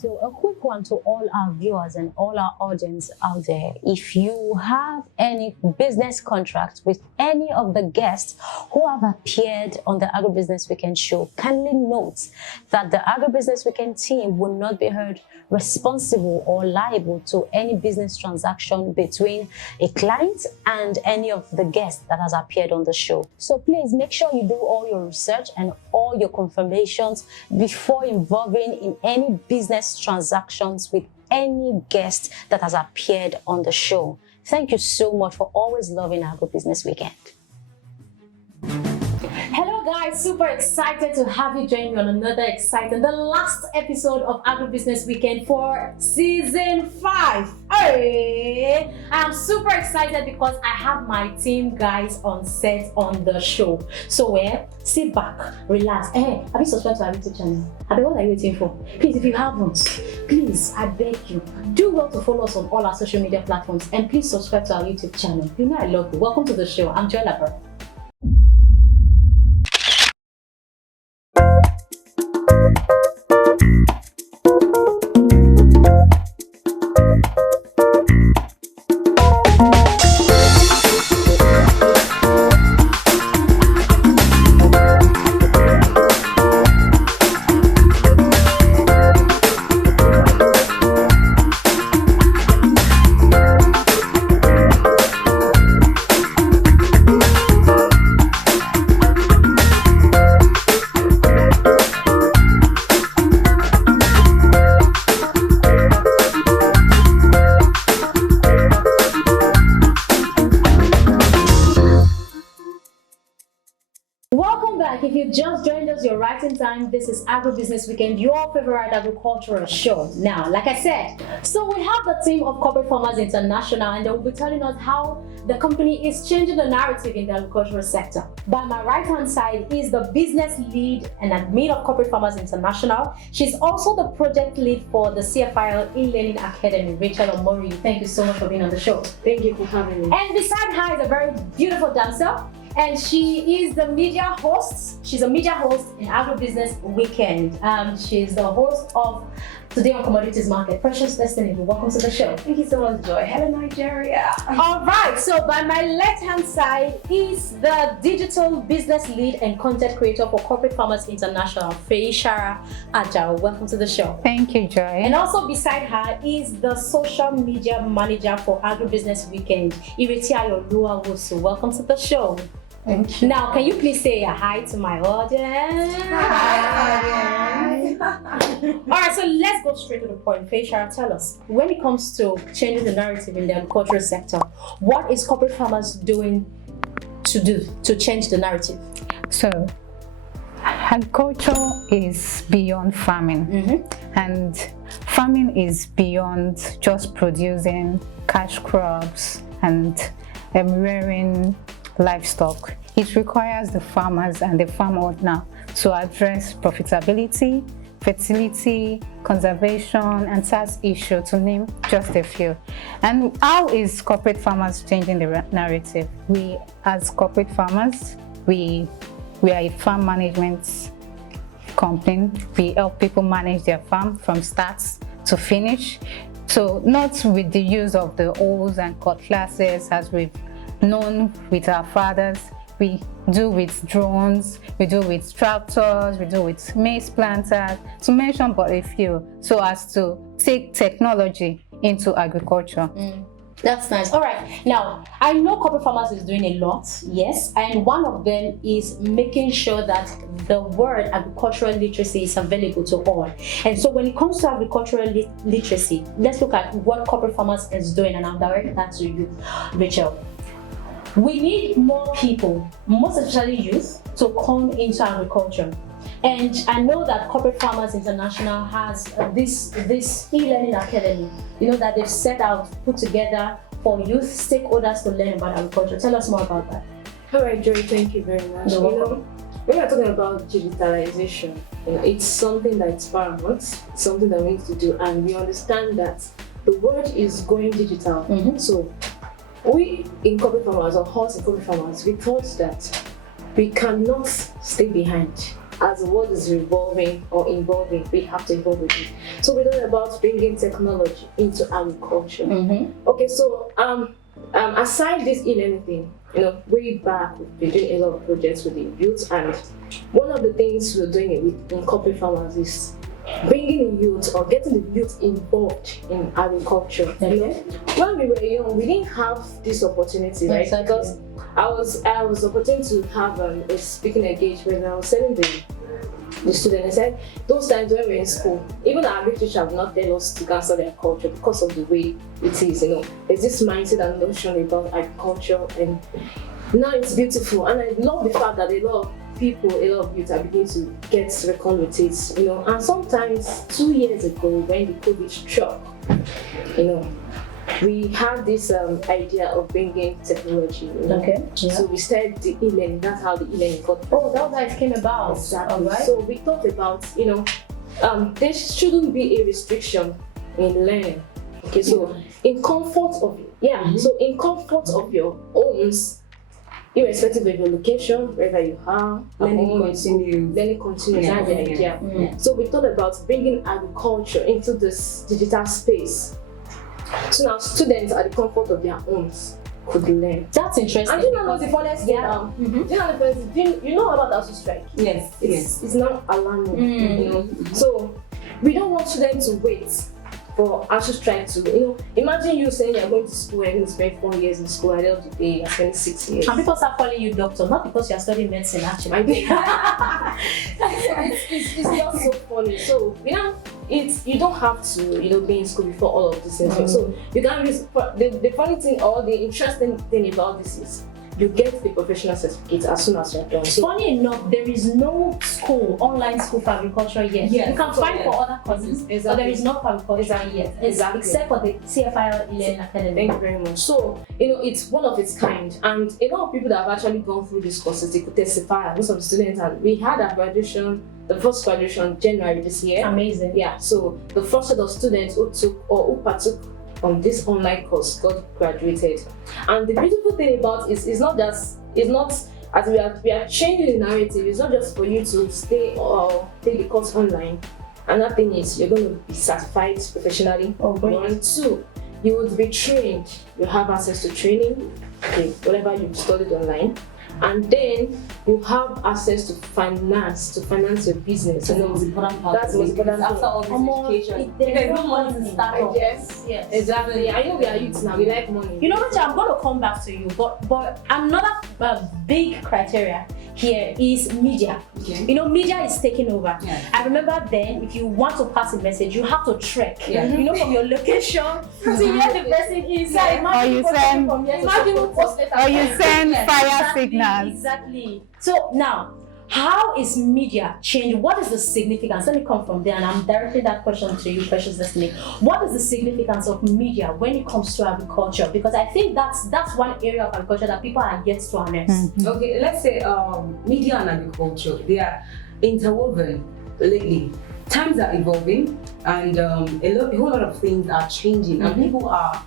So a quick one to all our viewers and all our audience out there. If you have any business contracts with any of the guests who have appeared on the Agribusiness Weekend show, kindly note that the Agribusiness Weekend team will not be held responsible or liable to any business transaction between a client and any of the guests that has appeared on the show. So please make sure you do all your research and all your confirmations before involving in any business transactions with any guest that has appeared on the show. Thank you so much for always loving Agribusiness Weekend. Hello guys, super excited to have you join me on another exciting, the last episode of Agribusiness Weekend for season 5. Hey, I'm super excited because I have my team guys on set on the show. So sit back, relax. Hey, have you subscribed to our YouTube channel? What are you waiting for? Please, if you haven't, please, I beg you, do well to follow us on all our social media platforms and please subscribe to our YouTube channel. You know I love you. Welcome to the show. I'm Joy Lapper. If you just joined us, you're right in time. This is Agribusiness Weekend, your favorite agricultural show. Now, like I said, so we have the team of Corporate Farmers International, and they will be telling us how the company is changing the narrative in the agricultural sector. By my right-hand side is the business lead and admin of Corporate Farmers International. She's also the project lead for the CFIL e-learning academy, Rachel Omori. Thank you so much for being on the show. Thank you for having me. And beside her is a very beautiful dancer. And she is the media host. She's a media host in Agribusiness Weekend. She's the host of Today on Commodities Market. Precious Destiny, welcome to the show. Thank you so much, Joy. Hello, Nigeria. All right, so by my left-hand side is the digital business lead and content creator for Corporate Farmers International, Feishara Ajao. Welcome to the show. Thank you, Joy. And also beside her is the social media manager for Agribusiness Weekend, Ireti Ayolua Wosu. Welcome to the show. Thank you. Now, can you please say a hi to my audience? Hi. All right, so let's go straight to the point. Feishara, tell us, when it comes to changing the narrative in the agricultural sector, what is Corporate Farmers doing to change the narrative? So, agriculture is beyond farming, and farming is beyond just producing cash crops and rearing livestock. It requires the farmers and the farm owner to address profitability, fertility, conservation, and tax issues, to name just a few. And how is Corporate Farmers changing the narrative? We, as corporate farmers, we are a farm management company. We help people manage their farm from start to finish. So not with the use of the hoes and cutlasses as we've known with our fathers. We do with drones, we do with tractors, we do with maize planters, to mention but a few, so as to take technology into agriculture. That's nice. All right. Now, I know Corporate Farmers is doing a lot, yes, and one of them is making sure that the word agricultural literacy is available to all. And so when it comes to agricultural literacy, let's look at what Corporate Farmers is doing, and I'll direct that to you, Rachel. We need more people, most especially youth, to come into agriculture. And I know that Corporate Farmers International has this e-learning academy, that they've set out, put together for youth stakeholders to learn about agriculture. Tell us more about that. All right, Joy, thank you very much. When we're talking about digitalization, it's something that's paramount, something that we need to do, and we understand that the world is going digital. So we in Corporate Farmers, or us in Corporate Farmers, we thought that we cannot stay behind. as the world is revolving or evolving, we have to evolve with it. So we learn about bringing technology into agriculture. Okay, so aside this e-learning thing, way back we've been doing a lot of projects with the youth, and one of the things we're doing in Corporate Farmers is bringing the youth or getting the youth involved in agriculture. When we were young, we didn't have this opportunity, right? Exactly. Because I was opportunity to have a speaking engagement, and I was telling the student, I said, those times when we were in school, even our English teacher would not tell us to cancel their culture because of the way it is. There's this mindset and notion about agriculture, and now it's beautiful. And I love the fact that a lot of people, a lot of youth are beginning to get reckoned with it. And sometimes 2 years ago when the COVID struck, we had this idea of bringing technology. Okay. Yeah. So we started the e-learning. That's how the e-learning got. Oh, that's how it came about. Exactly. Right. So we thought about, there shouldn't be a restriction in learning. Okay. So in comfort of so in comfort of your homes, irrespective of your location, wherever you are, learning continues. That's the idea. So we thought about bringing agriculture into this digital space. So now students at the comfort of their homes could learn. That's interesting. And you know the funniest thing? You know about the ASU strike? Yes. It's not alarming. So we don't want students to wait for ASU strike to, imagine you saying you're going to school and you spend 4 years in school, at the end of the day you're spending 6 years. And people start calling you doctor, not because you're studying medicine actually. I think it's not so funny. So you don't have to be in school before all of these things. So you can use the funny thing or the interesting thing about this is you get the professional certificate as soon as you're done. So, funny enough, there is no online school for agriculture yet. You can find for other courses, but there is no for agriculture yet. Except for the CFIL e-learning academy. Thank you very much. So, it's one of its kind, and a lot of people that have actually gone through these courses, they could testify. Most of the students, and we had our graduation, the first graduation January this year. Amazing. Yeah. So the first set of students who partook on this online course got graduated, and the beautiful thing about it is not as we are changing the narrative. It's not just for you to stay or take the course online. Another thing is you're going to be certified professionally. Oh, great. 1, 2, you would be trained. You have access to training, whatever you've studied online. And then you have access to finance your business. That's the most important part. That's the most important after all this education. There's no money to start off. Yes, exactly. I know we are youths now. We like money. You know what? I'm going to come back to you, but another big criteria here is media. Okay. Media is taking over. Yeah. I remember then, if you want to pass a message, you have to trek. From your location to where the person is. Or you send fire signals. Exactly. So now, how is media changed? What is the significance? Let me come from there, and I'm directing that question to you, precious listening. What is the significance of media when it comes to agriculture? Because I think that's one area of agriculture that people are yet to harness. Okay, let's say media and agriculture, they are interwoven lately. Times are evolving, and a whole lot of things are changing, and people are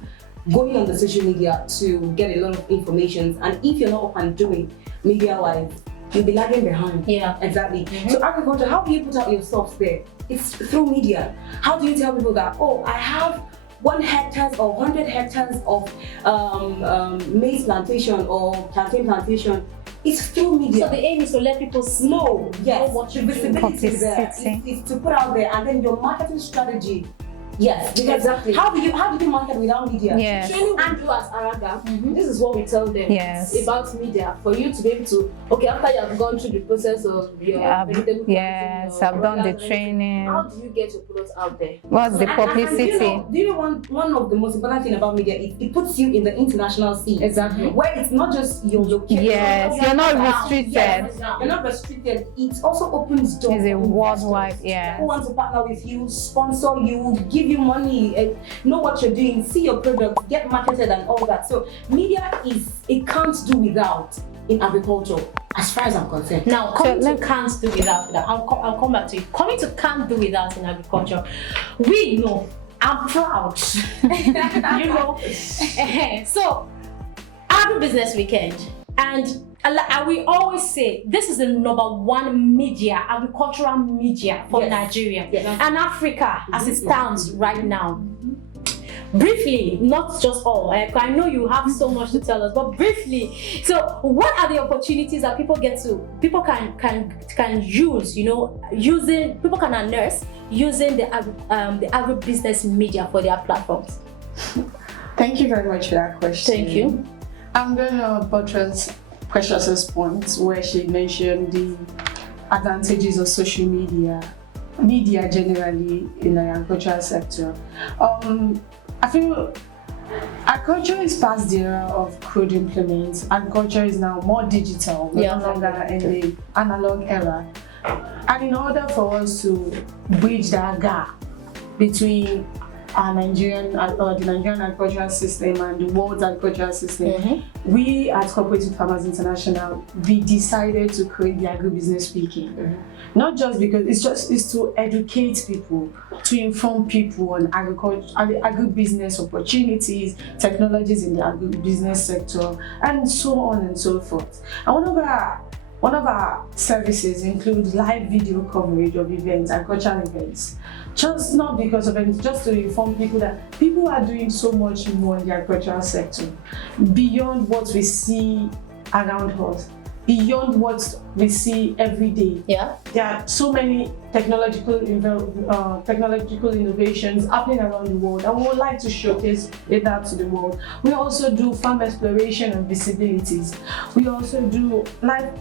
going on the social media to get a lot of information. And if you're not up and doing media-wise, you'll be lagging behind. Yeah, exactly. So agriculture, how do you put out yourself there? It's through media. How do you tell people that, I have 1 hectare or 100 hectares of maize plantation or plantain plantation? It's through media. So the aim is to let people know what you're doing. Visibility is there. It's to put out there, and then your marketing strategy. Yes, because exactly. How do you market without media? Yes. Training and you as Araga, this is what we tell them about media, for you to be able to, after you have gone through the process of your vegetable I've done the training. How do you get your product out there? What's the publicity? Do you know one of the most important thing about media is it puts you in the international scene. Exactly. Where it's not just your location. Yes, you're not restricted. You're not restricted. It also opens doors. It's a worldwide, Who wants to partner with you, sponsor you, give you money, and know what you're doing, see your product, get marketed and all that. So media it can't do without in agriculture, as far as I'm concerned. Now, coming to can't do without that, I'll come back to you. Coming to can't do without in agriculture, we know, I'm proud, So, Agribusiness Weekend, and and we always say this is the #1 media, agricultural media for Nigeria and Africa as it stands right now. Briefly, not just all. I know you have so much to tell us, but briefly. So, what are the opportunities that people can use? People can unearth using the agribusiness media for their platforms. Thank you very much for that question. Thank you. I'm going to buttress Precious's point where she mentioned the advantages of social media generally in the agricultural sector. I feel agriculture is past the era of crude implements. Agriculture is now more digital. We're no longer in the analog era. And in order for us to bridge that gap between the Nigerian agricultural system and the world's agricultural system, we at Corporate Farmers International, we decided to create the Agribusiness Weekend. Not just because it's to educate people, to inform people on agribusiness opportunities, technologies in the agribusiness sector, and so on and so forth. And one of our services includes live video coverage of events, agricultural events. Just not because of it, just to inform people that people are doing so much more in the agricultural sector, beyond what we see around us, beyond what we see every day. There are so many technological innovations happening around the world, and we would like to showcase that to the world. We also do farm exploration and visibilities. We also do live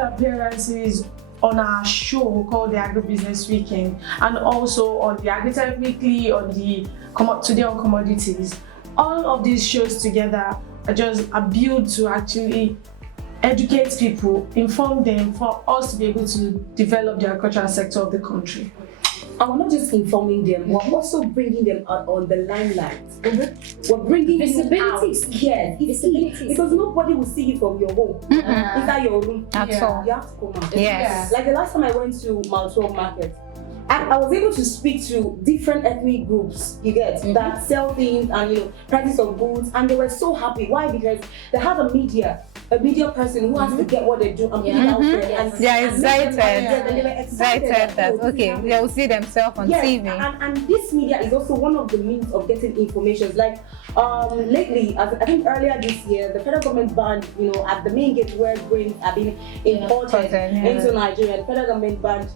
appearances on our show called the Agribusiness Weekend, and also on the AgriTech Weekly, on the Today on Commodities. All of these shows together are built to actually educate people, inform them, for us to be able to develop the agricultural sector of the country. And we're not just informing them, we're also bringing them out on the limelight. We're bringing visibility, visibility, because nobody will see you from your home, inside your room. At all. You have to come out. Yes. Like the last time I went to Mount Royal Market, I was able to speak to different ethnic groups, you get, that sell things and prices of goods, and they were so happy. Why? Because they have a media person who has to get what they do and put it out there. And they are excited. And they were excited that they will see themselves on TV. And this media is also one of the means of getting information. Like lately, I think earlier this year, the federal government banned, at the main gate where grains are being imported into Nigeria, the federal government banned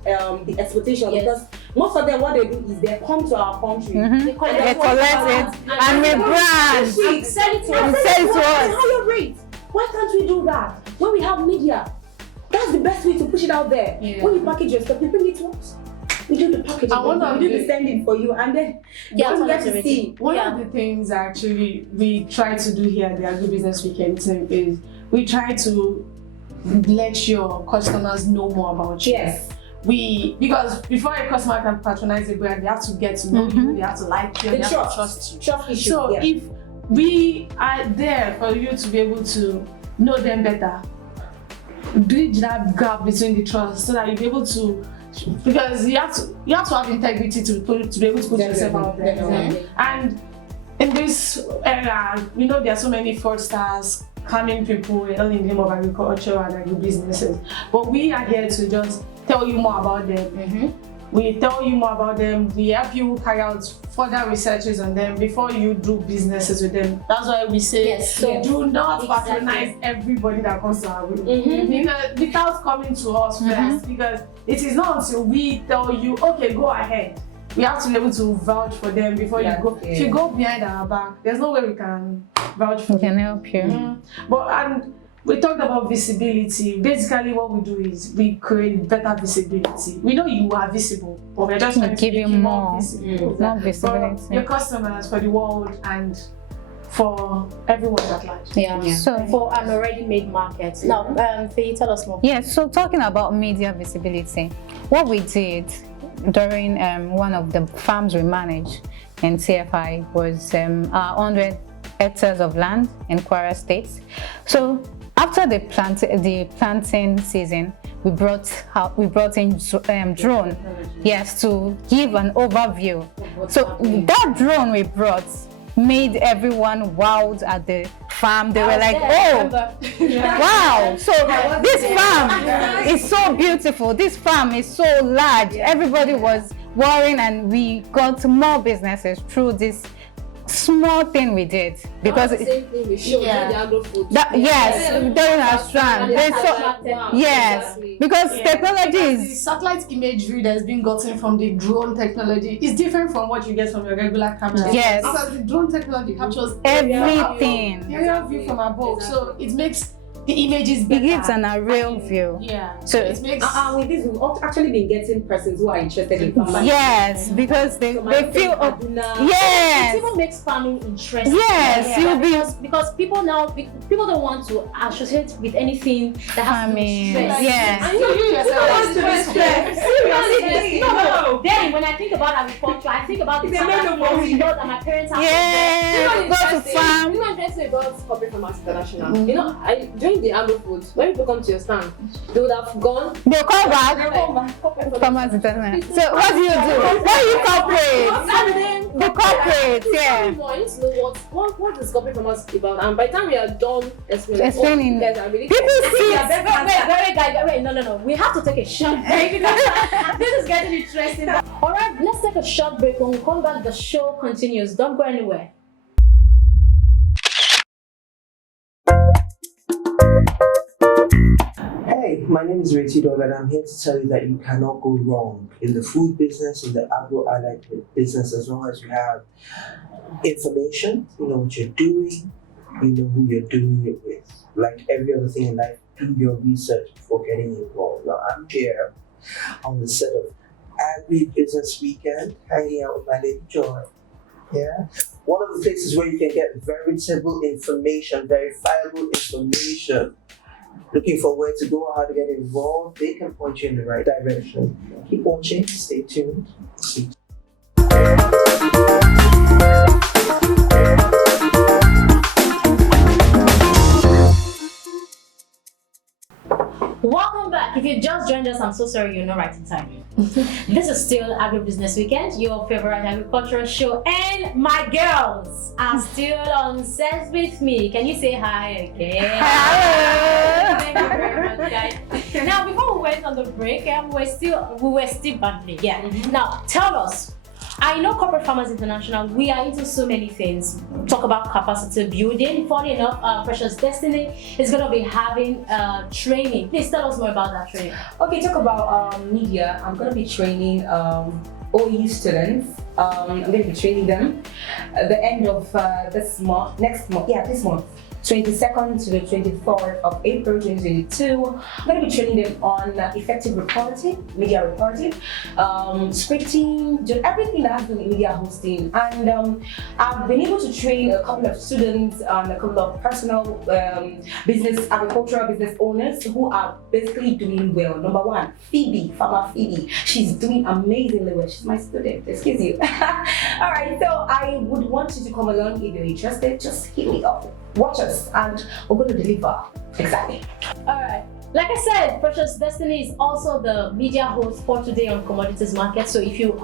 the exportation because most of them, what they do is they come to our country, they collect it, and we brand, sell it to us. Higher rate. Why can't we do that? When we have media, that's the best way to push it out there. When you package your stuff, you bring it to us. We do the packaging, we do the sending for you, and then you get to see. One of the things actually we try to do here at the Agribusiness Weekend team is we try to let your customers know more about you. Yes. Because before a customer can patronize a brand, they have to get to know you, they have to like you, they have to trust you. Trust issue. So if we are there for you to be able to know them better, bridge that gap between the trust so that you'll be able to, because you have to have integrity to be able to put yourself out there. And in this era, there are so many fraudsters scamming people all in the name of agriculture and agribusinesses. But we are here to just tell you more about them. We tell you more about them. We help you carry out further researches on them before you do businesses with them. That's why we say do not patronize everybody that comes to our room. Because without coming to us first, because it is not until we tell you, okay, go ahead. We have to be able to vouch for them before you go. If you go behind our back, there's no way we can vouch for them. We can help you. And we talked about visibility. Basically, what we do is we create better visibility. We know you are visible, but we're just trying to give you more visibility visibility for your customers, for the world, and for everyone at large. So for an already made market. Now, Faye, tell us more. Yes. So talking about media visibility, what we did during one of the farms we manage in CFI was 100 hectares of land in Kwara State. So after the planting season, we brought in drone, to give an overview. So that drone we brought made everyone wowed at the farm, they were I was like, there, oh, remember? wow, so this farm is so beautiful, this farm is so large. Everybody was worrying, and we got more businesses through this small thing we did, because the same thing we showed Yeah. the agro food. yes, during our strand, yes, Exactly. because technology Because the is satellite imagery that's been gotten from the drone technology is different from what you get from your regular camera. Yes. Because the drone technology captures everything. the aerial view from above, so it makes the images It better. gives an aerial view. Yeah. So it makes With this, we've actually been getting persons who are interested in farming. yes, because they feel It yes. even makes farming interesting. Yes, you'll be because people now people don't want to associate with anything that has to do farming. with stress. Yes. and you yourself Seriously, no. Then when I think about agriculture, I think about the time that my parents have. Yeah, go to farm. You know, interesting about Corporate Farmers International. You know, during the agro food, when people come to your stand, they would have gone. They'll come back. Farmers International. So what do you do? What do you corporate? The corporate, yeah. I need to know what is Corporate Farmers about, and by the time we are done Explaining. you guys are really People see Wait, no. We have to take a short break because this is getting interesting. All right, let's take a short break. When we come back, the show continues. Don't go anywhere. Hey, my name is Reti Dog, and I'm here to tell you that you cannot go wrong in the food business, in the agro-allied business, as long as you have information, you know what you're doing, you know who you're doing it with. Like every other thing in life, do your research before getting involved. Now, I'm here on the set of Agri-Business Weekend, hanging out with my lady Joy. Yeah, one of the places where you can get veritable information, verifiable information. Looking for where to go, how to get involved, they can point you in the right direction. Keep watching, stay tuned. Welcome back. If you just joined us, I'm so sorry you're not right in time. This is still Agribusiness Weekend, your favorite agricultural show, and my girls are still on set with me. Can you say hi again? Hello. Thank you very much, guys. Now, before we went on the break, we were still bantering. Yeah. Now, tell us. I know Corporate Farmers International, we are into so many things. Talk about capacity building. Funny enough, Precious Destiny is going to be having training. Please tell us more about that training. Okay, talk about media. I'm going to be training OE students. I'm going to be training them at the end of this month, this month. 22nd to the 24th of April 2022. I'm going to be training them on effective reporting, media reporting, scripting, just everything that has to do with media hosting. And I've been able to train a couple of students and a couple of personal agricultural business owners who are basically doing well. Number one, Farmer Phoebe. She's doing amazingly well. She's my student, excuse you. All right, so I would want you to come along if you're interested. Just hit me up. Watch us, and we're going to deliver. Exactly. All right. Like I said, Precious Destiny is also the media host for today on Commodities Market. So if you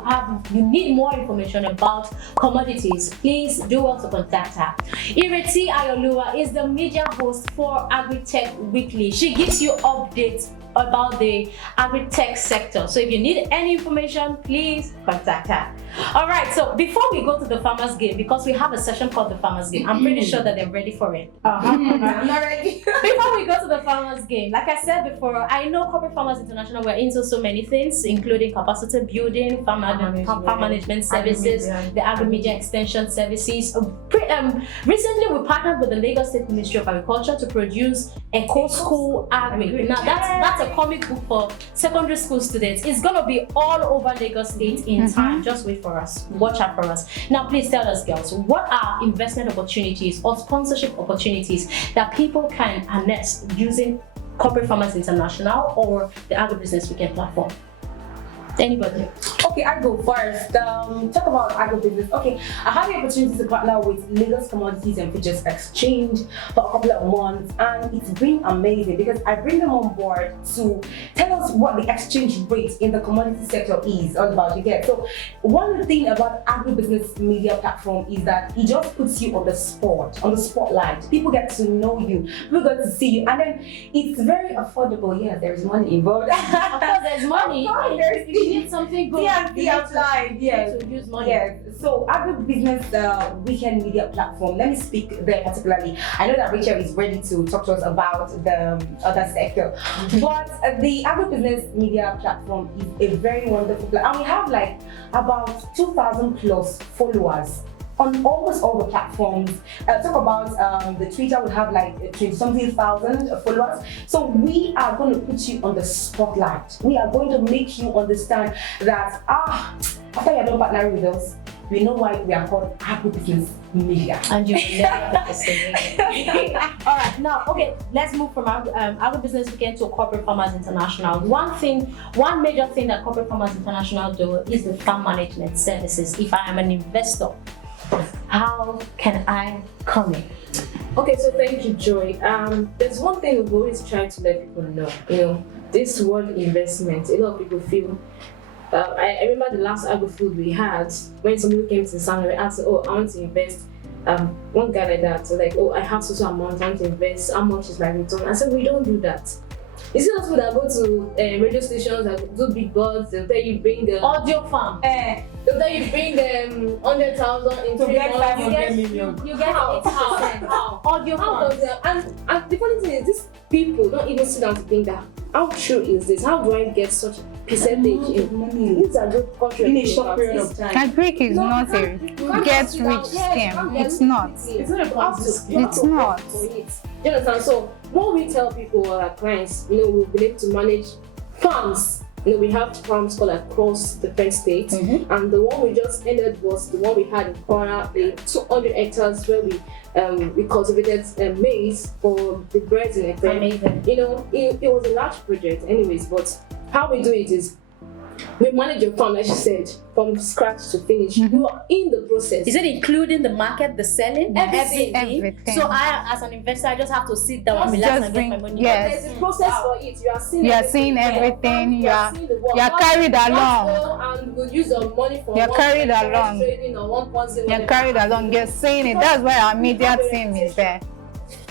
need more information about commodities, please do well to contact her. Ireti Ayoluwa is the media host for Agritech Weekly. She gives you updates about the agri-tech sector. So if you need any information, please contact her. All right, so before we go to the farmers game, because we have a session called the farmers game, I'm pretty sure that they're ready for it. I'm not ready. Before we go to the farmers game, like I said before, I know Corporate Farmers International, we're into so many things, including capacity building, farm management services, the agri-media extension services. Recently, we partnered with the Lagos State Ministry of Agriculture to produce Eco School Agri. Now, that's a comic book for secondary school students. It's going to be all over Lagos State in time. Just wait for us. Watch out for us. Now, please tell us, girls, what are investment opportunities or sponsorship opportunities that people can harness using Corporate Farmers International or the Agribusiness Weekend platform? Anybody? Okay, I go first. Talk about agribusiness. Okay, I had the opportunity to partner with Lagos Commodities and Futures Exchange for a couple of months, and it's been amazing because I bring them on board to tell us what the exchange rate in the commodity sector is all about. You get so one thing about agribusiness media platform is that it just puts you on the spotlight. People get to know you, people get to see you, and then it's very affordable. Yeah, there's money involved. Of course, there's money. If you need something good, you applied. Yes. to use money. Yes. So agribusiness weekend media platform. Let me speak there particularly. I know that Rachel is ready to talk to us about the other sector, but the agribusiness media platform is a very wonderful platform, and we have like about 2,000 plus followers on almost all the platforms. Talk about the Twitter would have like 20-something thousand followers. So we are going to put you on the spotlight. We are going to make you understand that after you're done partnering with us, we know why we are called agribusiness media. And you never put the same. All right, now, okay, let's move from agribusiness weekend to Corporate Farmers International. One major thing that Corporate Farmers International do is the farm management services. If I am an investor, how can I come in? Okay, so thank you, Joy. There's one thing we've always tried to let people know. You know, this word investment, a lot of people feel. I remember the last agri-food we had, when some people came to the salon, we asked, oh, I want to invest. One guy like that, so like, oh, I have so amount, I want to invest. How much is my return? I said, we don't do that. You see those people that go to radio stations that do big birds, they'll tell you bring the audio farm. They'll tell you bring 100,000 in 3 months. 500 million. You get 80%. How? Audio How farm. does that? And the funny thing is, these people don't even sit down to think that, how true is this? How do I get such a percentage in money? These are good countries In a short period of time. Agric is not a get-rich scheme. It's not. It's not a Ponzi scheme. It's not. Do you understand? So what we tell people, our clients, you know, we've been able to manage farms. You know, we have farms all across the 10 states, and the one we just ended was the one we had in Kwara, the 200 hectares where we cultivated maize for the birds in Efe. Amazing. You know, it was a large project anyways, but how we do it is we manage your farm, like she said, from scratch to finish. You are in the process. Is it including the market, the selling, Everything. Everything. So I, as an investor, I just have to sit down and Just relax and get bring- my money. yes. There's a process for it. You are seeing You are everything. seeing everything. You are seeing the work. You are carried along. And we'll use your money for You're one carried forex along. trading or one Ponzi, You're whatever. carried along. You're seeing it. That's why our media team is there.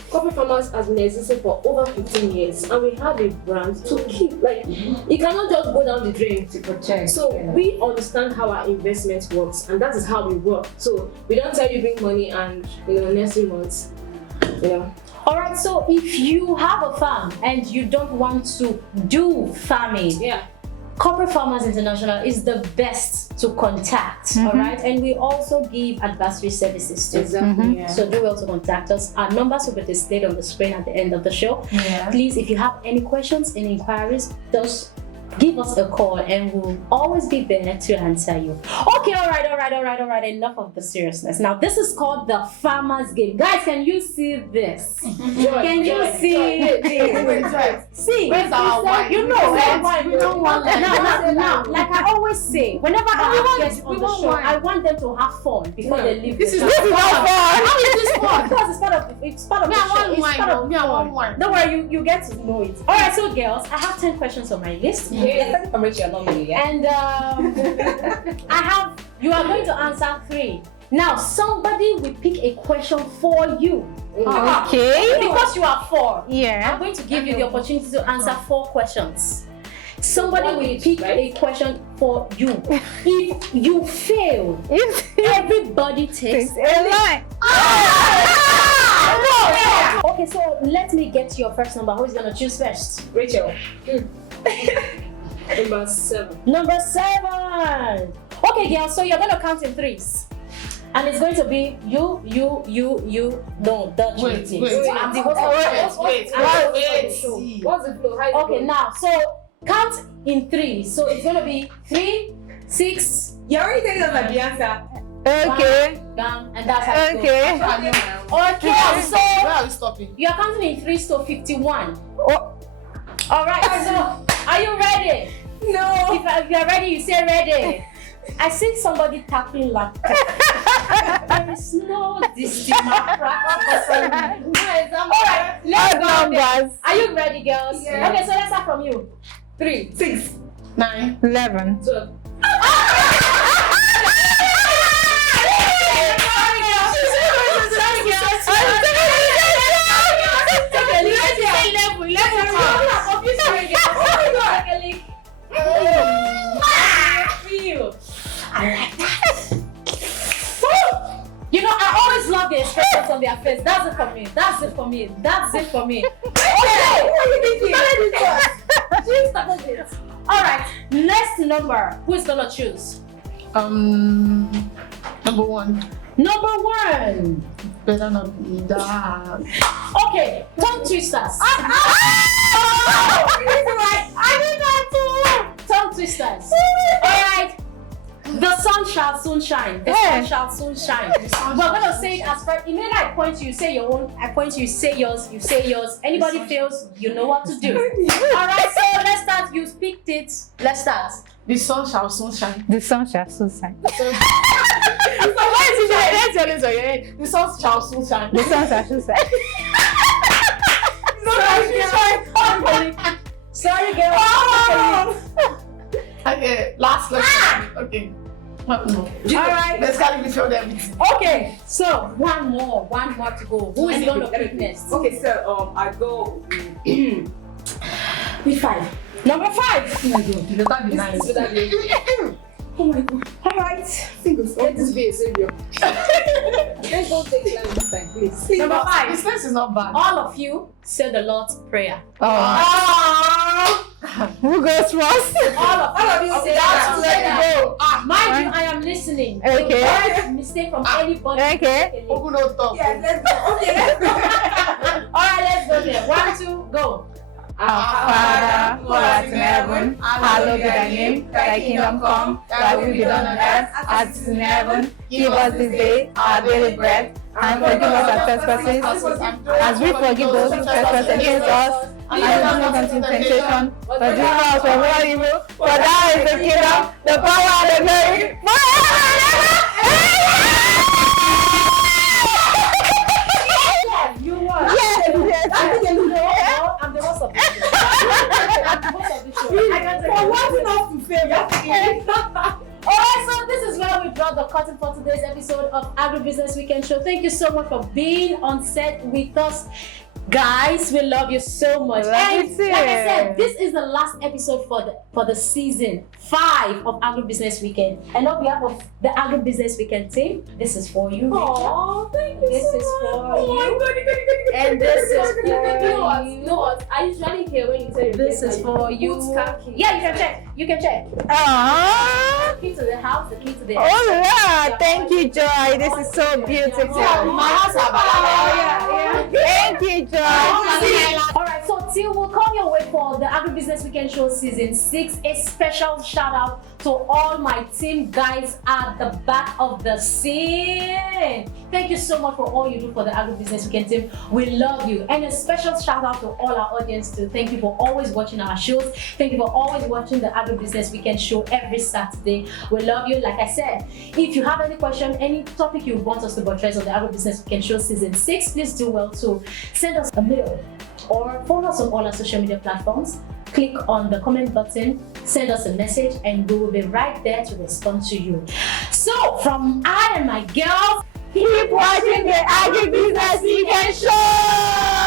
Corporate Farmers has been existing for over 15 years, and we have a brand to keep. Like, you cannot just go down the drain to protect. So we understand how our investment works, and that is how we work. So we don't tell you bring money and next 3 months, All right, so if you have a farm and you don't want to do farming, Yeah. Corporate Farmers International is the best to contact, all right? And we also give advisory services too. Exactly. Yeah. So do well to contact us. Our numbers will be displayed on the screen at the end of the show. Yeah. Please, if you have any questions, any inquiries, just give us a call and we'll always be there to answer you. Okay, all right. Enough of the seriousness. Now, this is called the farmer's game. Guys, can you see this? Can you see this? See, Where's our wine? you know, We don't want now, like I always say, whenever I have guests on we the want show, wine. I want them to have fun before they leave. This the is show. not fun. How is this fun? Because it's part of the show. It's part of Me, I want wine. Don't worry, you get to know it. All right, so girls, I have 10 questions on my list. And you are going to answer 3. Now, somebody will pick a question for you. Okay. Because you are 4. I'm Yeah. going to give you the opportunity to answer 4 questions. Somebody One will each, pick right? a question for you. If you fail, everybody takes A lie. Okay, so let me get your first number. Who is going to choose first? Rachel. Number 7. Number 7. Okay, girls, so you're going to count in 3s. And it's going to be you. Don't touch Wait. me. I'm the host. Wait. What's the flow? How is it Okay, going? now, so count in 3. So it's going to be 3, 6, You're already telling us the answer. Okay. down, and that's how it goes. Okay. Okay, so Where are we stopping? you're counting in 3 to 51. Oh, All right, so are you ready? No. If you're ready, you say ready. I see somebody tapping like that. There is no distinct practice. Alright, let's go. Numbers. Are you ready, girls? Yeah. Okay, so let's start from you. 3, 6, 9, 11. 12. You know, I always love the expressions on their face. That's it for me. That's it for me. That's it for me. Okay. What are you thinking? She started it. All right. Next number. Who is gonna choose? number 1. Number 1. Better not be that. Okay. Tongue twisters. Tongue twisters. All right. The sun shall soon shine. The sun shall soon shine. We're gonna say it as first. Immediately I point to you, say your own. I point to you, say yours. You say yours. Anybody fails, you know what to do. All right. So let's start. You picked it. Let's start. The sun shall soon shine. The sun shall soon shine. The sun shall soon shine. The sun shall soon shine. Sorry, girl. Okay, last question. Okay. No. All right. Let's carry the field everything. Okay. So one more to go. Who is gonna pick next? Okay, so I go With 5. Number 5. Oh my god, you better be nice. Oh my god. All right. Let this be a savior. Let's don't take time this time, please. Number 5. This place is not bad. All of you say the Lord's Prayer. Who goes first? All of you say That's that. let it go. Mind you, I am listening. Okay. Avoid mistake from anybody. Okay. Open no talk. Yes, let's go. Okay, let's go. All right, let's go there. 1, 2, go. Our Father, who art in heaven, hallowed be thy name. Thy kingdom come, thy will be done on earth as it is in heaven. Give us this day our daily bread, and forgive us our trespasses, as we forgive those who trespass against us. And lead us not into temptation, but deliver us from all evil. For thine is the kingdom, the power, and the glory, forever and ever. You won. Yes. No, I'm the host of this show. I'm the host of this show. I can take What enough to fail? Alright, so this is where we draw the curtain for today's episode of Agribusiness Weekend Show. Thank you so much for being on set with us. Guys, we love you so much. And like I said, this is the last episode for the season 5 of Agribusiness Weekend. And on behalf of the Agribusiness Weekend team, this is for you. Oh, thank you. This is for you. God. And this is for You you. know what? I usually hear when you tell your This guests is that for you you. put khaki. Yeah, you can check. You can check. Aww. The key to the house, the key to the Oh yeah, thank you, Joy. This is so beautiful. My house are Thank you, Joy. Alright, so till we'll come your way for the Agribusiness Weekend Show Season 6, a special shout out to all my team guys at the back of the scene. Thank you so much for all you do for the Agribusiness Weekend team. We love you. And a special shout out to all our audience too. Thank you for always watching our shows. Thank you for always watching the Agribusiness Weekend Show every Saturday. We love you. Like I said, if you have any question, any topic you want us to buttress on the Agribusiness Weekend Show Season 6, please do well to send us a mail or follow us on all our social media platforms. Click on the comment button, send us a message, and we will be right there to respond to you. So, from I and my girls, Keep watching the Agribusiness Weekend Show.